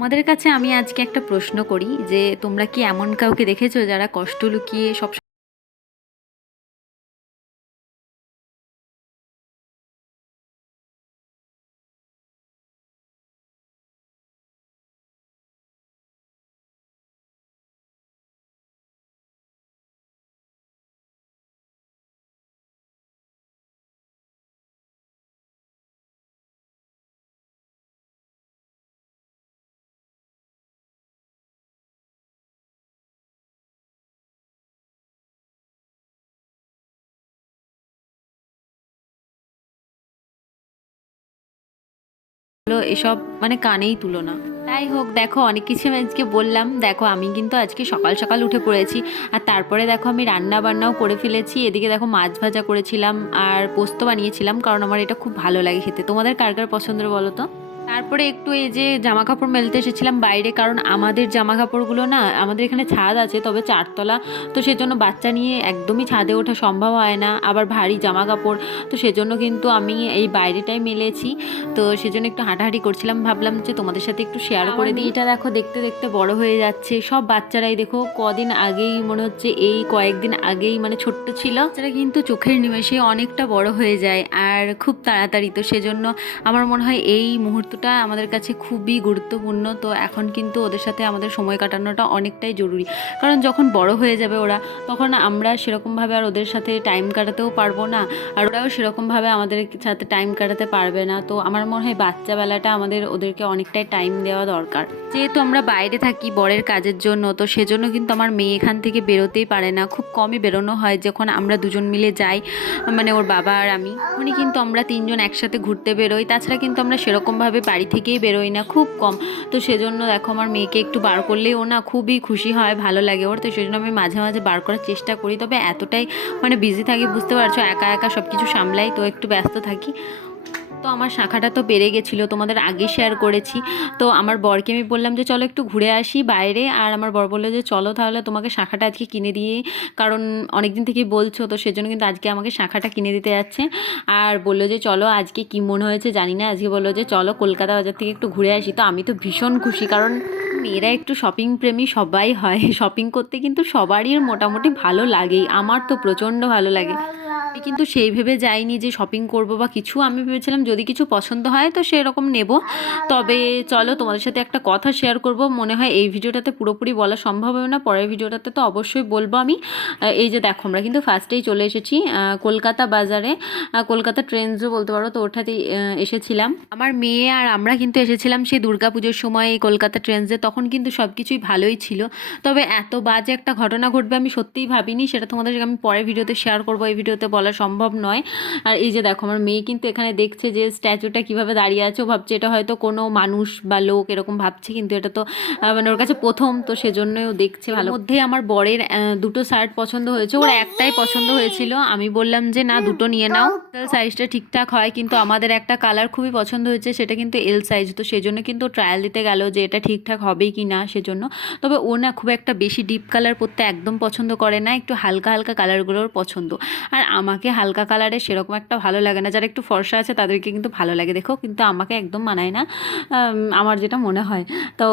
তোমাদের কাছে আমি আজকে একটা প্রশ্ন করি যে তোমরা কি এমন কাউকে দেখেছ যারা কষ্ট লুকিয়ে সব এসব মানে কানেই তুলো না। তাই হোক, দেখো, অনেক কিছু আমি আজকে বললাম। দেখো, আমি কিন্তু আজকে সকাল সকাল উঠে পড়েছি আর তারপরে দেখো, আমি রান্না বান্নাও করে ফেলেছি। এদিকে দেখো, মাছ ভাজা করেছিলাম আর পোস্ত বানিয়েছিলাম, কারণ আমার এটা খুব ভালো লাগে খেতে। তোমাদের কার কার পছন্দ বলো তো? তারপরে একটু এই যে জামা কাপড় মেলতে এসেছিলাম বাইরে কারণ আমাদের জামা কাপড়গুলো না আমাদের এখানে ছাদ আছে তবে চারতলা তো সেজন্য বাচ্চা নিয়ে একদমই ছাদে ওঠা সম্ভব হয় না। আবার ভারী জামা কাপড় তো সেজন্য কিন্তু আমি এই বাইরেটাই মেলেছি। তো সেজন্য একটু হাঁটাহাঁটি করছিলাম ভাবলাম যে তোমাদের সাথে একটু শেয়ার করে দিই। এটা দেখো দেখতে দেখতে বড় হয়ে যাচ্ছে সব বাচ্চারাই দেখো কদিন আগেই মনে হচ্ছে এই কয়েকদিন আগেই মানে ছোট্ট ছিল। বাচ্চারা কিন্তু চোখের নিমেষে অনেকটা বড় হয়ে যায় আর খুব তাড়াতাড়ি তো সেজন্য আমার মনে হয় এই মুহূর্তটা আমাদের কাছে খুবই গুরুত্বপূর্ণ। তো এখন কিন্তু ওদের সাথে আমাদের সময় কাটানোটা অনেকটাই জরুরি। কারণ যখন বড় হয়ে যাবে ওরা, তখন আমরা সেরকমভাবে আর ওদের সাথে টাইম কাটাতেও পারব না। আর ওরাও সেরকমভাবে আমাদের সাথে টাইম কাটাতে পারবে না। তো আমার মনে হয় বাচ্চাবেলাটা আমাদের ওদেরকে অনেকটাই টাইম দেওয়া দরকার। যেহেতু আমরা বাইরে থাকি বরের কাজের জন্য, তো সেজন্য কিন্তু আমার মেয়ে এখান থেকে বেরোতেই পারে না। খুব কমই বেরোনো হয় যখন আমরা দুজন মিলে যাই মানে ওর বাবা আর আমি। উনি কিন্তু আমরা তিনজন একসাথে ঘুরতে বেরোই। তাছাড়া কিন্তু আমরা সেরকমভাবে বাড়ি থেকেই বেরোই না, খুব কম। তো সেজন্য দেখো আমার মেয়েকে একটু বার করলেই ও না খুবই খুশি হয়, ভালো লাগে ওর। তো সেজন্য আমি মাঝে মাঝে বার করার চেষ্টা করি। তবে এতটাই মানে বিজি থাকি, বুঝতে পারছ, একা একা সব কিছু সামলাই, তো একটু ব্যস্ত থাকি। তো আমার শাখাটা তো বেড়ে গেছিল, তোমাদের আগে শেয়ার করেছি। তো আমার বরকে আমি বললাম যে, চলো একটু ঘুরে আসি বাইরে। আর আমার বর বলল যে, চলো তাহলে তোমাকে শাখাটা আজকে কিনে দিয়ে, কারণ অনেক দিন থেকেই বলছো, তো সেজন্য কিন্তু আজকে আমাকে শাখাটা কিনে দিতে যাচ্ছে। আর বলল যে, চলো আজকে কী মনে হয়েছে জানি না। আজকে বলল যে, চলো কলকাতা বাজার থেকে একটু ঘুরে আসি। তো আমি তো ভীষণ খুশি, কারণ মেয়েরা একটু শপিং প্রেমী সবাই হয়। শপিং করতে কিন্তু সবারই মোটামুটি ভালো লাগেই। আমার তো প্রচণ্ড ভালো লাগে। কিন্তু সেই ভেবে যাইনি যে শপিং করব বা কিছু। আমি ভেবেছিলাম যদি কিছু পছন্দ হয় তো সেরকম নেব। তবে চলো তোমাদের সাথে একটা কথা শেয়ার করব। মনে হয় এই ভিডিওটাতে পুরোপুরি বলা সম্ভব হবে না। পরের ভিডিওটাতে তো অবশ্যই বলব আমি। এই যে দেখো, আমরা কিন্তু ফার্স্টেই চলে এসেছি কলকাতা বাজারে। কলকাতা ট্রেন্ডসও বলতে পারো, তো ওঠাতেই এসেছিলাম। আমার মেয়ে আর আমরা কিন্তু এসেছিলাম সেই দুর্গাপুজোর সময় এই কলকাতা ট্রেন্ডসে তখন কিন্তু সব কিছুই ভালোই ছিল। তবে এত বাজে একটা ঘটনা ঘটবে আমি সত্যিই ভাবিনি। সেটা তোমাদের আমি পরের ভিডিওতে শেয়ার করব। এই ভিডিওতে বলা সম্ভব নয়। আর এই যে দেখো, আমার মেয়ে কিন্তু এখানে দেখছে যে স্ট্যাচুটা কীভাবে দাঁড়িয়ে আছে। ও ভাবছে এটা হয়তো কোনো মানুষ বা লোক এরকম ভাবছে, কিন্তু এটা তো মানে ওর কাছে প্রথম, তো সেজন্যই ও দেখছে ভালো। মধ্যে আমার বরের দুটো শার্ট পছন্দ হয়েছে। ওর একটাই পছন্দ হয়েছিল। আমি বললাম যে, না, দুটো নিয়ে নাও। সাইজটা ঠিকঠাক হয়, কিন্তু আমাদের একটা কালার খুবই পছন্দ হয়েছে, সেটা কিন্তু এল সাইজ তো সেজন্য কিন্তু ট্রায়াল দিতে গেল যে এটা ঠিকঠাক হবে কি না সেজন্য। তবে ও না খুব একটা বেশি ডিপ কালার পরতে একদম পছন্দ করে না, একটু হালকা হালকা কালারগুলোর পছন্দ। আর আমাকে হালকা কালারে সেরকম একটা ভালো লাগে না। যারা একটু ফর্সা আছে, তাদেরকে কিন্তু ভালো লাগে। দেখো, কিন্তু আমাকে একদম মানায় না আমার যেটা মনে হয়। তো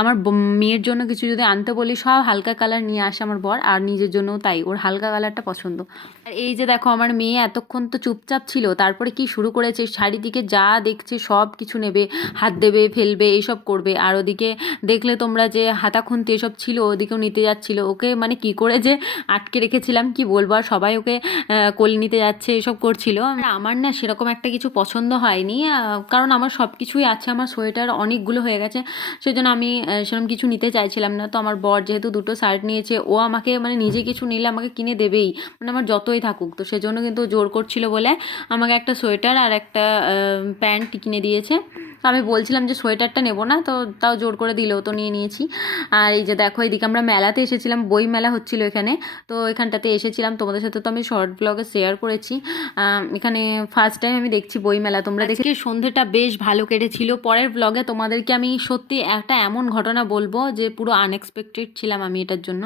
আমার মেয়ের জন্য কিছু যদি আনতে বলি, সব হালকা কালার নিয়ে আসে আমার বর, আর নিজের জন্যও তাই। ওর হালকা কালারটা পছন্দ। আর এই যে দেখো, আমার মেয়ে এতক্ষণ তো চুপচাপ ছিল, তারপরে কি শুরু করেছে? চারিদিকে যা দেখছে, সব কিছু নেবে, হাত দেবে, ফেলবে এইসব করবে। আর ওদিকে দেখলে তোমরা যে হাতা খুন্তি এসব ছিল, ওদিকেও নিতে যাচ্ছিল। ওকে মানে কি করে যে আটকে রেখেছিলাম, কি বলব? আর সবাই ওকে কোলে নিতে যাচ্ছে, এসব করছিল। আমার না সেরকম একটা কিছু পছন্দ হয়নি কারণ আমার সব কিছুই আছে, আমার সোয়েটার অনেকগুলো হয়ে গেছে, সেজন্য আমি সেরকম কিছু নিতে চাইছিলাম না। তো আমার বর যেহেতু দুটো শার্ট নিয়েছে, ও আমাকে মানে নিজে কিছু নিলে আমাকে কিনে দেবেই মানে আমার যতই থাকুক। তো সেজন্য কিন্তু জোর করছিল বলে আমাকে একটা সোয়েটার আর একটা প্যান্ট কিনে দিয়েছে। তো আমি বলছিলাম যে সোয়েটারটা নেব না তো তাও জোর করে দিলেও তো নিয়ে নিয়েছি। আর এই যে দেখো এদিকে আমরা মেলাতে এসেছিলাম বই মেলা হচ্ছিল এখানে তো এখানটাতে এসেছিলাম। তোমাদের সাথে তো আমি শর্ট ব্লগে শেয়ার করেছি। এখানে ফার্স্ট টাইম আমি দেখছি বই মেলা তোমরা দেখে সন্ধেটা বেশ ভালো কেটেছিল। পরের ব্লগে তোমাদেরকে আমি সত্যি একটা এমন ঘটনা বলব যে পুরো আনএক্সপেক্টেড ছিলাম আমি এটার জন্য।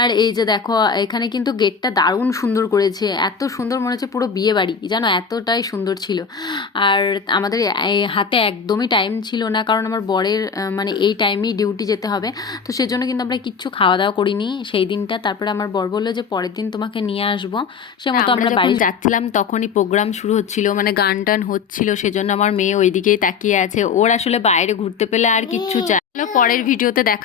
আর এই যে দেখো এখানে কিন্তু গেটটা দারুণ সুন্দর করেছে এত সুন্দর মনে হচ্ছে পুরো বিয়ে বাড়ি জানো? এতটাই সুন্দর ছিল। আর আমাদের হাতে একদম একদমই টাইম ছিল না কারণ আমার বরের মানে এই টাইমেই ডিউটি যেতে হবে। তো সেজন্য কিন্তু আমরা কিচ্ছু খাওয়া দাওয়া করিনি সেই দিনটা। তারপরে আমার বর বলল যে পরের দিন তোমাকে নিয়ে আসব। সে মতো আমরা বাড়ি যাচ্ছিলাম তখনই প্রোগ্রাম শুরু হচ্ছিল মানে গান টান হচ্ছিল সেজন্য আমার মেয়ে ওইদিকেই তাকিয়ে আছে। ওর আসলে বাইরে ঘুরতে পেলে আর কিচ্ছু চায় পরের ভিডিওতে দেখা